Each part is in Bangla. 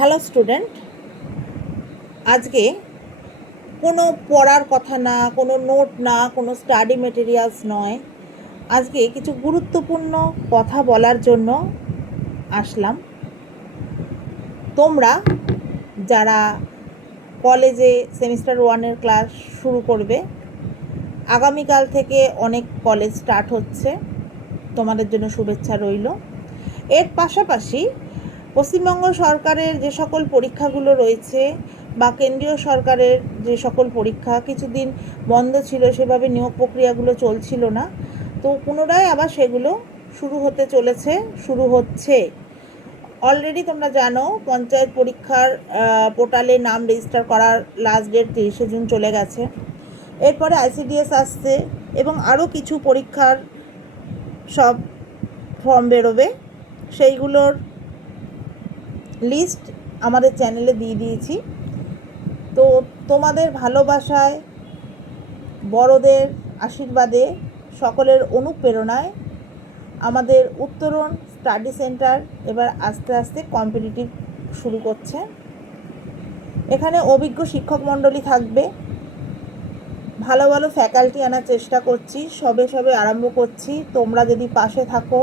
হ্যালো স্টুডেন্ট, আজকে কোনো পড়ার কথা না, কোনো নোট না, কোনো স্টাডি মেটেরিয়ালস নয়। আজকে কিছু গুরুত্বপূর্ণ কথা বলার জন্য আসলাম। তোমরা যারা কলেজে সেমিস্টার 1-এর ক্লাস শুরু করবে, আগামীকাল থেকে অনেক কলেজ স্টার্ট হচ্ছে, তোমাদের জন্য শুভেচ্ছা রইল। এর পাশাপাশি পশ্চিমবঙ্গ সরকারের যে সকল পরীক্ষাগুলো রয়েছে বা কেন্দ্রীয় সরকারের যে সকল পরীক্ষা কিছুদিন বন্ধ ছিল, সেভাবে নিয়োগ প্রক্রিয়াগুলো চলছিল না, তো পুনরায় আবার সেগুলো শুরু হচ্ছে। অলরেডি তোমরা জানো পঞ্চায়েত পরীক্ষার পোর্টালে নাম রেজিস্টার করার লাস্ট ডেট 30শে জুন চলে গেছে। এরপরে ICDS আসছে এবং আরও কিছু পরীক্ষার সব ফর্ম বেরোবে, সেইগুলোর লিস্ট আমাদের চ্যানেলে দিয়ে দিয়েছি। তো তোমাদের ভালোবাসায়, বড়দের আশীর্বাদে, সকলের অনুপ্রেরণায় আমাদের উত্তরণ স্টাডি সেন্টার এবার আস্তে আস্তে কম্পিটিটিভ শুরু করছে। এখানে অভিজ্ঞ শিক্ষক মণ্ডলী থাকবে, ভালো ভালো ফ্যাকাল্টি আনার চেষ্টা করছি, সবে আরম্ভ করছি। তোমরা যদি পাশে থাকো,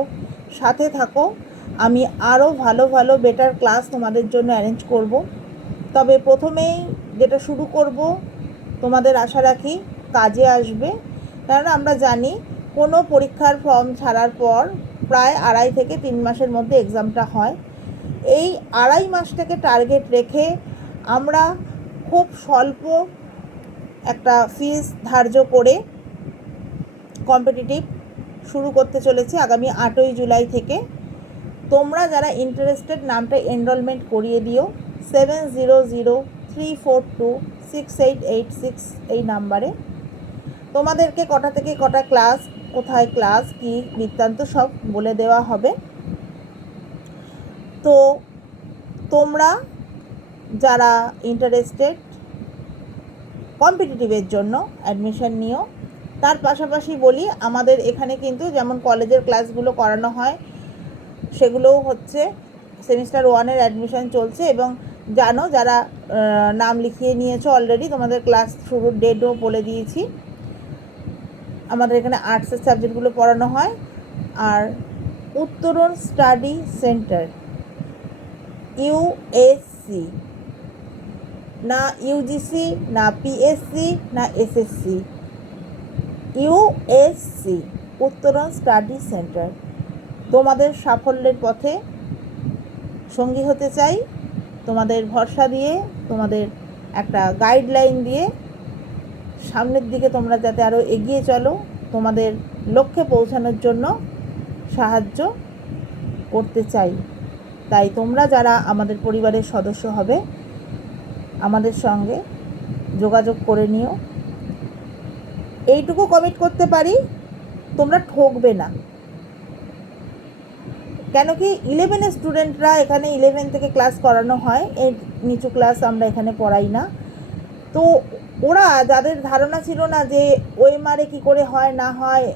সাথে থাকো, আমি আরও ভালো বেটার ক্লাস তোমাদের জন্য অ্যারেঞ্জ করব। তবে প্রথমেই যেটা শুরু করব, তোমাদের আশা রাখি কাজে আসবে, কারণ আমরা জানি কোনো পরীক্ষার ফর্ম ছাড়ার পর প্রায় 2.5 থেকে 3 মাসের মধ্যে এক্সামটা হয়। এই 2.5 মাসটাকে টার্গেট রেখে আমরা খুব স্বল্প একটা ফিস ধার্য করে কম্পিটিটিভ শুরু করতে চলেছি আগামী 8ই জুলাই থেকে। তোমরা যারা ইন্টারেস্টেড, নামটা এনরোলমেন্ট করিয়ে দিও 7003426886 এই নাম্বারে। তোমাদেরকে কটা থেকে কটা ক্লাস, কোথায় ক্লাস, কি বৃত্তান্ত সব বলে দেওয়া হবে। তো তোমরা যারা ইন্টারেস্টেড কম্পিটিটিভের জন্য অ্যাডমিশন নিও। তার পাশাপাশি বলি, আমাদের এখানে কিন্তু যেমন কলেজের ক্লাসগুলো করানো হয়, সেগুলোও হচ্ছে। সেমিস্টার 1-এর অ্যাডমিশন চলছে এবং জানো যারা নাম লিখিয়ে নিয়েছো অলরেডি, তোমাদের ক্লাস শুরুর ডেটও বলে দিয়েছি। আমাদের এখানে আর্টসের সাবজেক্টগুলো পড়ানো হয়। আর উত্তরণ স্টাডি সেন্টার USC, না UGC, না PSC, না SSC, USC উত্তরণ স্টাডি সেন্টার তোমাদের সাফল্যের পথে সঙ্গী হতে চাই। তোমাদের ভরসা দিয়ে, তোমাদের একটা গাইডলাইন দিয়ে সামনের দিকে তোমরা যাতে আরও এগিয়ে চলো, তোমাদের লক্ষ্যে পৌঁছানোর জন্য সাহায্য করতে চাই। তাই তোমরা যারা আমাদের পরিবারের সদস্য হবে, আমাদের সঙ্গে যোগাযোগ করে নিও। এইটুকু কমিট করতে পারি, তোমরা ঠকবে না। কেন কি 11-এর স্টুডেন্টরা এখানে 11 থেকে ক্লাস করানো হয়, এর নিচু ক্লাস আমরা এখানে পড়াই না। তো ওরা, যাদের ধারণা ছিল না যে OMR কী করে হয় না হয়,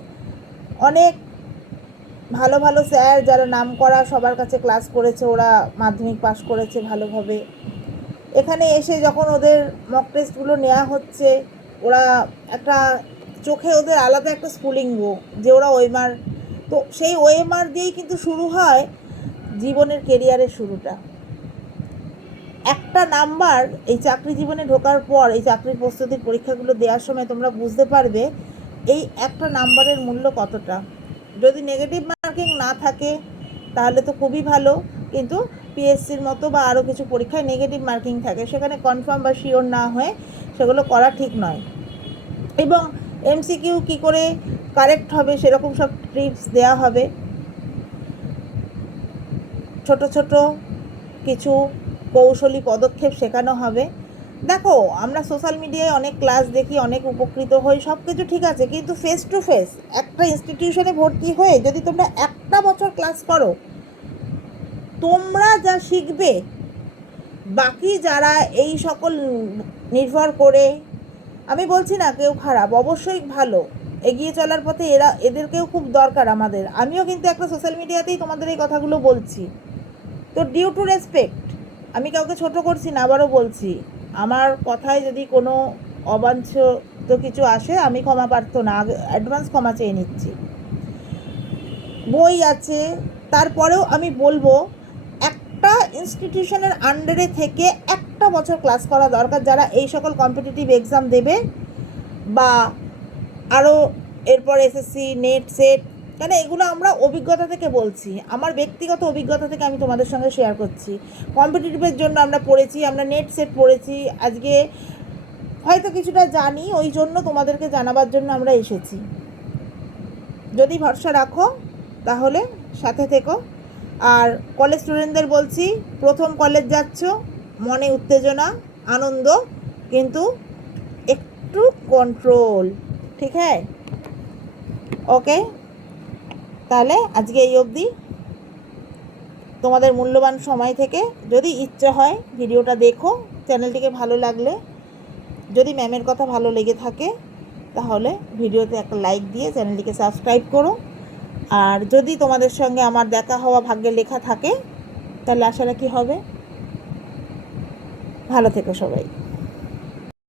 অনেক ভালো স্যার যারা নাম করা সবার কাছে ক্লাস করেছে, ওরা মাধ্যমিক পাস করেছে ভালোভাবে। এখানে এসে যখন ওদের মক টেস্টগুলো নেওয়া হচ্ছে, ওরা একটা চোখে ওদের আলাদা একটা স্ফুলিঙ্গ যে ওরা OMR, তো সেই OMR দিয়েই কিন্তু শুরু হয় জীবনের কেরিয়ারের শুরুটা। একটা নাম্বার এই চাকরি জীবনে ঢোকার পর, এই চাকরির প্রস্তুতির পরীক্ষাগুলো দেওয়ার সময় তোমরা বুঝতে পারবে এই একটা নাম্বারের মূল্য কতটা। যদি নেগেটিভ মার্কিং না থাকে তাহলে তো খুবই ভালো, কিন্তু PSCর মতো বা আরও কিছু পরীক্ষায় নেগেটিভ মার্কিং থাকে, সেখানে কনফার্ম বা শিওর না হয়ে সেগুলো করা ঠিক নয়। এবং MCQ কী করে কারেক্ট হবে সেরকম সব টিপস দেওয়া হবে। ছোট কিছু কৌশলী পদক্ষেপ শেখানো হবে। দেখো, আমরা সোশ্যাল মিডিয়ায় অনেক ক্লাস দেখি, অনেক উপকৃত হই, সব কিছু ঠিক আছে, কিন্তু ফেস টু ফেস একটা ইনস্টিটিউশনে ভর্তি হয়ে যদি তোমরা একটা বছর ক্লাস করো, তোমরা যা শিখবে, বাকি যারা এই সকল নির্ভর করে, আমি বলছি না কেউ খারাপ, অবশ্যই ভালো, এগিয়ে চলার পথে এদেরকেও খুব দরকার আমাদের। আমিও কিন্তু একটা সোশ্যাল মিডিয়াতেই তোমাদের এই কথাগুলো বলছি। তো ডিউ টু রেসপেক্ট, আমি কাউকে ছোট করছি না, আবারও বলছি, আমার কথায় যদি কোনো অবাঞ্ছিত কিছু আসে আমি ক্ষমা প্রার্থী না, অ্যাডভান্স ক্ষমা চেয়ে নিচ্ছি। বই আছে, তারপরেও আমি বলবো একটা ইনস্টিটিউশনের আন্ডারে থেকে একটা বছর ক্লাস করা দরকার, যারা এই সকল কম্পিটিটিভ এক্সাম দেবে বা আরও এরপর এসএসসি নেট সেট, কেন এগুলো আমরা অভিজ্ঞতা থেকে বলছি, আমার ব্যক্তিগত অভিজ্ঞতা থেকে আমি তোমাদের সঙ্গে শেয়ার করছি। কম্পিটিটিভের জন্য আমরা পড়েছি, আমরা নেট সেট পড়েছি, আজকে হয়তো কিছুটা জানি, ওই জন্য তোমাদেরকে জানাবার জন্য আমরা এসেছি। যদি ভরসা রাখো তাহলে সাথে থেকো। আর কলেজ স্টুডেন্টদের বলছি, প্রথম কলেজ যাচ্ছ, মনে উত্তেজনা আনন্দ, কিন্তু একটু কন্ট্রোল, ঠিক হ্যাঁ? ওকে, তাহলে আজকে এই অবধি। তোমাদের মূল্যবান সময় থেকে যদি ইচ্ছে হয় ভিডিওটা দেখো, চ্যানেলটিকে ভালো লাগলে, যদি ম্যামের কথা ভালো লেগে থাকে তাহলে ভিডিওতে একটা লাইক দিয়ে চ্যানেলটিকে সাবস্ক্রাইব করো। আর যদি তোমাদের সঙ্গে আমার দেখা হওয়া ভাগ্যে লেখা থাকে তাহলে আশা রাখি হবে। ভালো থেকো সবাই।